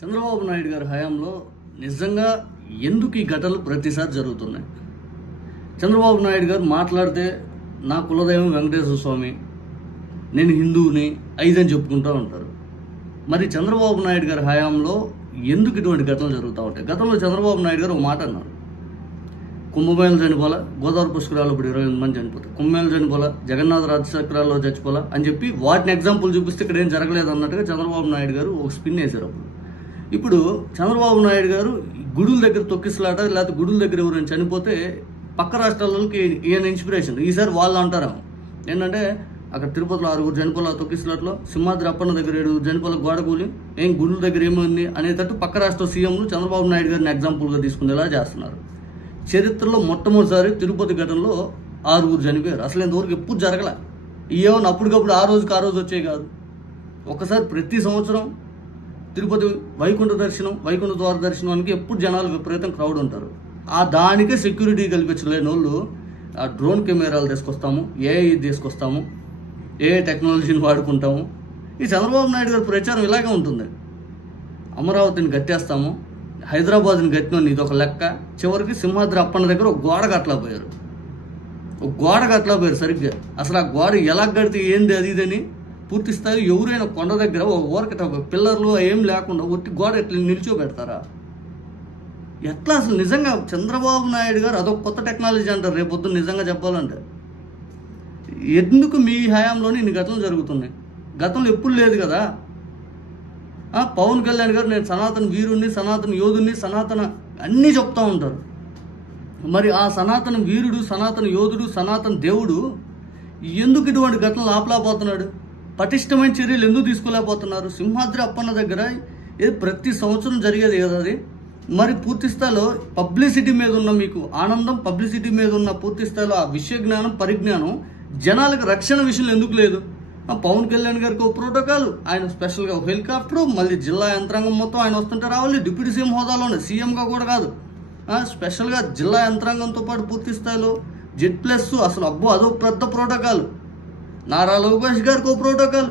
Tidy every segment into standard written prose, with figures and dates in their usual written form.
చంద్రబాబు నాయుడు గారి హయాంలో నిజంగా ఎందుకు ఈ ఘటనలు ప్రతిసారి జరుగుతున్నాయి? చంద్రబాబు నాయుడు గారు మాట్లాడితే నా కులదైవం వెంకటేశ్వర స్వామి, నేను హిందువుని ఐదని చెప్పుకుంటూ ఉంటారు. మరి చంద్రబాబు నాయుడు గారి హయాంలో ఎందుకు ఇటువంటి ఘటనలు జరుగుతూ ఉంటాయి? గతంలో చంద్రబాబు నాయుడు గారు ఒక మాట అన్నారు, కుంభమేళ చనిపోలా, గోదావరి పుష్కరాలు ఇప్పుడు 28 మంది చనిపోతారు, కుంభమేళ చనిపోలా, జగన్నాథ రథచక్రాల్లో చచ్చిపోలా అని చెప్పి వాటిని ఎగ్జాంపుల్ చూపిస్తే ఇక్కడ ఏం జరగలేదు అన్నట్టుగా చంద్రబాబు నాయుడు గారు ఒక స్పిన్ వేశారు. ఇప్పుడు చంద్రబాబు నాయుడు గారు గుడుల దగ్గర తొక్కిసలాట, లేకపోతే గుడుల దగ్గర ఎవరైనా చనిపోతే పక్క రాష్ట్రాలకి ఈయన ఇన్స్పిరేషన్. ఈసారి వాళ్ళు అంటారేమో ఏంటంటే అక్కడ తిరుపతిలో 6 చనిపోల తొక్కిసలాట్లో, సింహాద్రి అప్పన్న దగ్గర 7 చనిపోల గోడ కూలి, ఏం గుడుల దగ్గర ఏమైంది అనేటట్టు పక్క రాష్ట్ర సీఎంలు చంద్రబాబు నాయుడు గారిని ఎగ్జాంపుల్గా తీసుకునేలా చేస్తున్నారు. చరిత్రలో మొట్టమొదటిసారి తిరుపతి ఘటనలో 6 చనిపోయారు. అసలు ఇంతవరకు ఎప్పుడు జరగలే. ఏమన్నా అప్పటికప్పుడు ఆ రోజుకి ఆ రోజు వచ్చే కాదు. ఒకసారి ప్రతి సంవత్సరం తిరుపతి వైకుంఠ దర్శనం, వైకుంఠ ద్వార దర్శనానికి ఎప్పుడు జనాలు విపరీతం క్రౌడ్ ఉంటారు. ఆ దానికే సెక్యూరిటీ కల్పించలేని వాళ్ళు ఆ డ్రోన్ కెమెరాలు తీసుకొస్తాము, ఏఐ తీసుకొస్తాము, ఏఐ టెక్నాలజీని వాడుకుంటాము. ఈ చంద్రబాబు నాయుడు గారి ప్రచారం ఇలాగే ఉంటుంది. అమరావతిని కట్టేస్తాము, హైదరాబాద్ని కట్టిన ఇది ఒక లెక్క. చివరికి సింహాద్రి అప్పన్న దగ్గర ఒక గోడ కట్టలేకపోయారు. సరిగ్గా. అసలు ఆ గోడ ఎలా కడితే ఏంది అది ఇదని పూర్తి స్థాయి ఎవరైనా కొండ దగ్గర ఒక ఊరకట పిల్లర్లు ఏం లేకుండా ఒట్టి గోడ ఎట్లా నిల్చోబెడతారా? ఎట్లా అసలు నిజంగా చంద్రబాబు నాయుడు గారు అదొక కొత్త టెక్నాలజీ అంటారు రేపొద్దు. నిజంగా చెప్పాలంటే ఎందుకు మీ హయాంలోనే ఇన్ని ఘటనలు జరుగుతున్నాయి? గతంలో ఎప్పుడు లేదు కదా. పవన్ కళ్యాణ్ గారు నేను సనాతన వీరుణ్ణి, సనాతన యోధుణ్ణి, సనాతన అన్నీ చెప్తూ ఉంటారు. మరి ఆ సనాతన వీరుడు, సనాతన యోధుడు, సనాతన దేవుడు ఎందుకు ఇటువంటి ఘటనలు ఆపలేకపోతున్నాడు? పటిష్టమైన చర్యలు ఎందుకు తీసుకోలేకపోతున్నారు? సింహాద్రి అప్పన్న దగ్గర ఇది ప్రతి సంవత్సరం జరిగేది కదా అది. మరి పూర్తి స్థాయిలో పబ్లిసిటీ మీద ఉన్న మీకు ఆనందం, పబ్లిసిటీ మీద ఉన్న పూర్తి స్థాయిలో ఆ విషయ జ్ఞానం, పరిజ్ఞానం జనాలకు రక్షణ విషయంలో ఎందుకు లేదు? పవన్ కళ్యాణ్ గారికి ఒక ప్రోటోకాల్, ఆయన స్పెషల్గా ఒక హెలికాప్టర్, మళ్ళీ జిల్లా యంత్రాంగం మొత్తం ఆయన వస్తుంటే రావాలి. డిప్యూటీ సీఎం హోదాలోనే, సీఎంగా కూడా కాదు, స్పెషల్గా జిల్లా యంత్రాంగంతో పాటు పూర్తి స్థాయిలో జెడ్+, అసలు అబ్బో అదొక పెద్ద ప్రోటోకాల్. నారా లోకేష్ గారికి ఒక ప్రోటోకాల్,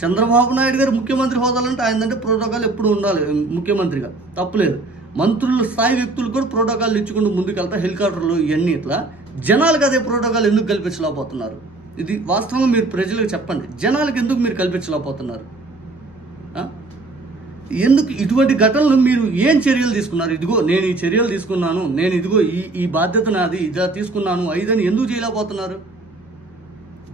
చంద్రబాబు నాయుడు గారు ముఖ్యమంత్రి హోదాలంటే ఆయనంటే ప్రోటోకాల్ ఎప్పుడు ఉండాలి ముఖ్యమంత్రిగా, తప్పులేదు. మంత్రుల స్థాయి వ్యక్తులు కూడా ప్రోటోకాల్ ఇచ్చుకుంటూ ముందుకెళ్తా, హెలికాప్టర్లు ఇవన్నీ. ఇట్లా జనాలకు అదే ప్రోటోకాల్ ఎందుకు కల్పించలేకపోతున్నారు? ఇది వాస్తవంగా మీరు ప్రజలకు చెప్పండి. జనాలకు ఎందుకు మీరు కల్పించలేకపోతున్నారు? ఎందుకు ఇటువంటి ఘటనలు మీరు ఏం చర్యలు తీసుకున్నారు? ఇదిగో నేను ఈ చర్యలు తీసుకున్నాను, నేను ఇదిగో ఈ బాధ్యత నాది, ఇదా తీసుకున్నాను, ఐదని ఎందుకు చేయలేకపోతున్నారు?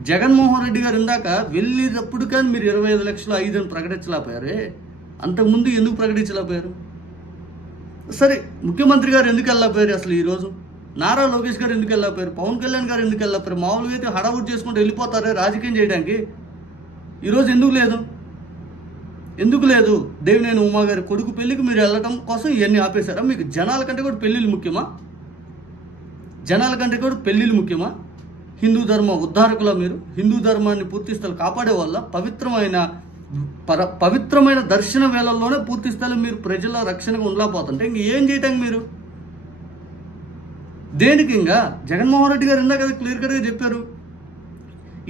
జగన్మోహన్ రెడ్డి గారు ఇందాక వెళ్ళేటప్పుడు కానీ మీరు 25 లక్షలు 5 అని ప్రకటించలేకపోయారే, అంతకుముందు ఎందుకు ప్రకటించలేకపోయారు? సరే, ముఖ్యమంత్రి గారు ఎందుకు వెళ్ళలేకపోయారు? అసలు ఈరోజు నారా లోకేష్ గారు ఎందుకు వెళ్ళలేకపోయారు? పవన్ కళ్యాణ్ గారు ఎందుకు వెళ్ళలేకపోయారు? మామూలుగా అయితే హడావుడి చేసుకుంటూ వెళ్ళిపోతారే రాజకీయం చేయడానికి. ఈరోజు ఎందుకు లేదు? దేవినేని ఉమా గారి కొడుకు పెళ్లికి మీరు వెళ్ళటం కోసం ఇవన్నీ ఆపేశారా? మీకు జనాల కంటే కూడా పెళ్లిళ్ళు ముఖ్యమా? హిందూ ధర్మ ఉద్ధారకుల మీరు? హిందూ ధర్మాన్ని పూర్తి స్థాయిలో కాపాడే వల్ల పవిత్రమైన దర్శన వేళల్లోనే పూర్తి స్థాయిలో మీరు ప్రజల రక్షణగా ఉండలేకపోతుంటే ఇంక ఏం చేయటానికి మీరు? దేనికి? ఇంకా జగన్మోహన్ రెడ్డి గారు ఇందాక క్లియర్ కట్గా చెప్పారు,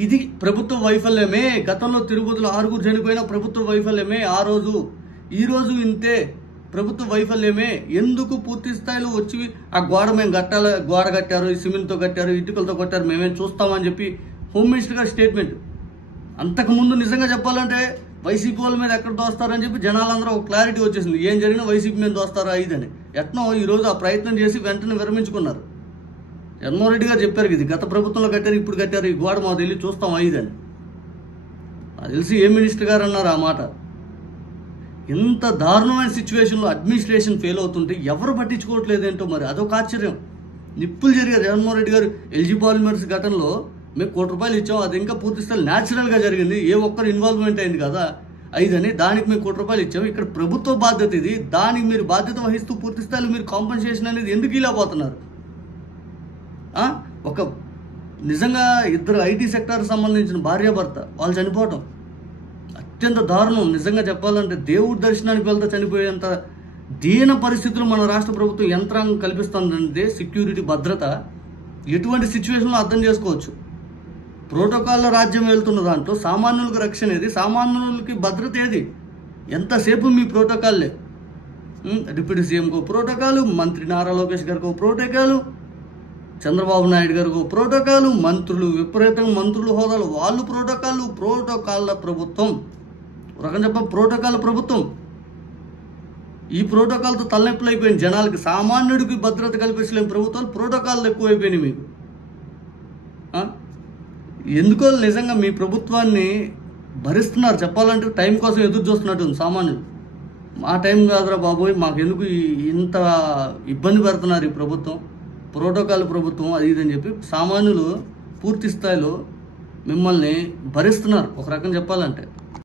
ఇది ప్రభుత్వ వైఫల్యమే. గతంలో తిరుపతిలో 6 చనిపోయిన ప్రభుత్వ వైఫల్యమే ఆ రోజు, ఈ రోజు ఇంతే ప్రభుత్వ వైఫల్యమే. ఎందుకు పూర్తి స్థాయిలో వచ్చి ఆ గోడ మేము కట్టాలి, గోడ కట్టారు, సిమెంట్తో కట్టారు, ఇటుకలతో కట్టారు, మేమేం చూస్తామని చెప్పి హోమ్ మినిస్టర్ గారి స్టేట్మెంట్. అంతకుముందు నిజంగా చెప్పాలంటే వైసీపీ వాళ్ళ మీద ఎక్కడ దోస్తారని చెప్పి జనాలందరూ ఒక క్లారిటీ వచ్చేసింది, ఏం జరిగినా వైసీపీ మీద దోస్తారా ఇదని. ఎట్నో ఈరోజు ఆ ప్రయత్నం చేసి వెంటనే విరమించుకున్నారు. జగన్మోహన్ రెడ్డి గారు చెప్పారు, ఇది గత ప్రభుత్వంలో కట్టారు, ఇప్పుడు కట్టారు, ఈ గోడ మాకు వెళ్ళి చూస్తాం ఐదని. నాకు తెలిసి ఏ మినిస్టర్ గారు అన్నారు ఆ మాట. ఇంత దారుణమైన సిచ్యువేషన్లో అడ్మినిస్ట్రేషన్ ఫెయిల్ అవుతుంటే ఎవరు పట్టించుకోవట్లేదు ఏంటో. మరి అదొక ఆశ్చర్యం. నిప్పులు జరిగారు. జగన్మోహన్ రెడ్డి గారు ఎల్జీ పాలిమర్స్ ఘటనలో మేము ₹1 ఇచ్చాం, అది ఇంకా పూర్తి స్థాయి న్యాచురల్గా జరిగింది, ఏ ఒక్కరు ఇన్వాల్వ్మెంట్ అయింది కదా ఐదని, దానికి మేము ₹1 ఇచ్చాం. ఇక్కడ ప్రభుత్వ బాధ్యత ఇది, దానికి మీరు బాధ్యత వహిస్తూ పూర్తి స్థాయిలో మీరు కాంపెన్సేషన్ అనేది ఎందుకు ఇలా పోతున్నారు? ఒక నిజంగా 2 ఐటీ సెక్టార్కి సంబంధించిన భార్యాభర్త వాళ్ళు చనిపోవటం అత్యంత దారుణం. నిజంగా చెప్పాలంటే దేవుడి దర్శనానికి వెళ్తే చనిపోయేంత దీన పరిస్థితులు మన రాష్ట్ర ప్రభుత్వం యంత్రాంగం కల్పిస్తుందంటే సెక్యూరిటీ, భద్రత ఎటువంటి సిచ్యువేషన్లో అర్థం చేసుకోవచ్చు. ప్రోటోకాల్ల రాజ్యం వెళ్తున్న దాంట్లో సామాన్యులకు రక్షణ ఏది? సామాన్యులకి భద్రత ఏది? ఎంతసేపు మీ ప్రోటోకాల్లే. డిప్యూటీ సీఎంకు ప్రోటోకాలు, మంత్రి నారా లోకేష్ గారికి ప్రోటోకాలు, చంద్రబాబు నాయుడు గారికి ప్రోటోకాలు, మంత్రులు విపరీతంగా మంత్రులు హోదాలు వాళ్ళు ప్రోటోకాల్ల ప్రభుత్వం. ఒక రకం చెప్ప ప్రోటోకాల్ ప్రభుత్వం. ఈ ప్రోటోకాల్తో తలనొప్పులు అయిపోయింది జనాలకి. సామాన్యుడికి భద్రత కల్పించలేని ప్రభుత్వాలు ప్రోటోకాల్ ఎక్కువైపోయినాయి మీకు. ఎందుకో నిజంగా మీ ప్రభుత్వాన్ని భరిస్తున్నారు. చెప్పాలంటే టైం కోసం ఎదురు చూస్తున్నట్టుంది సామాన్యులు. మా టైం కాదురా బాబోయ్, మాకెందుకు ఇంత ఇబ్బంది పెడుతున్నారు ఈ ప్రభుత్వం, ప్రోటోకాల్ ప్రభుత్వం అది ఇదని చెప్పి సామాన్యులు పూర్తి స్థాయిలో మిమ్మల్ని భరిస్తున్నారు ఒక రకం చెప్పాలంటే.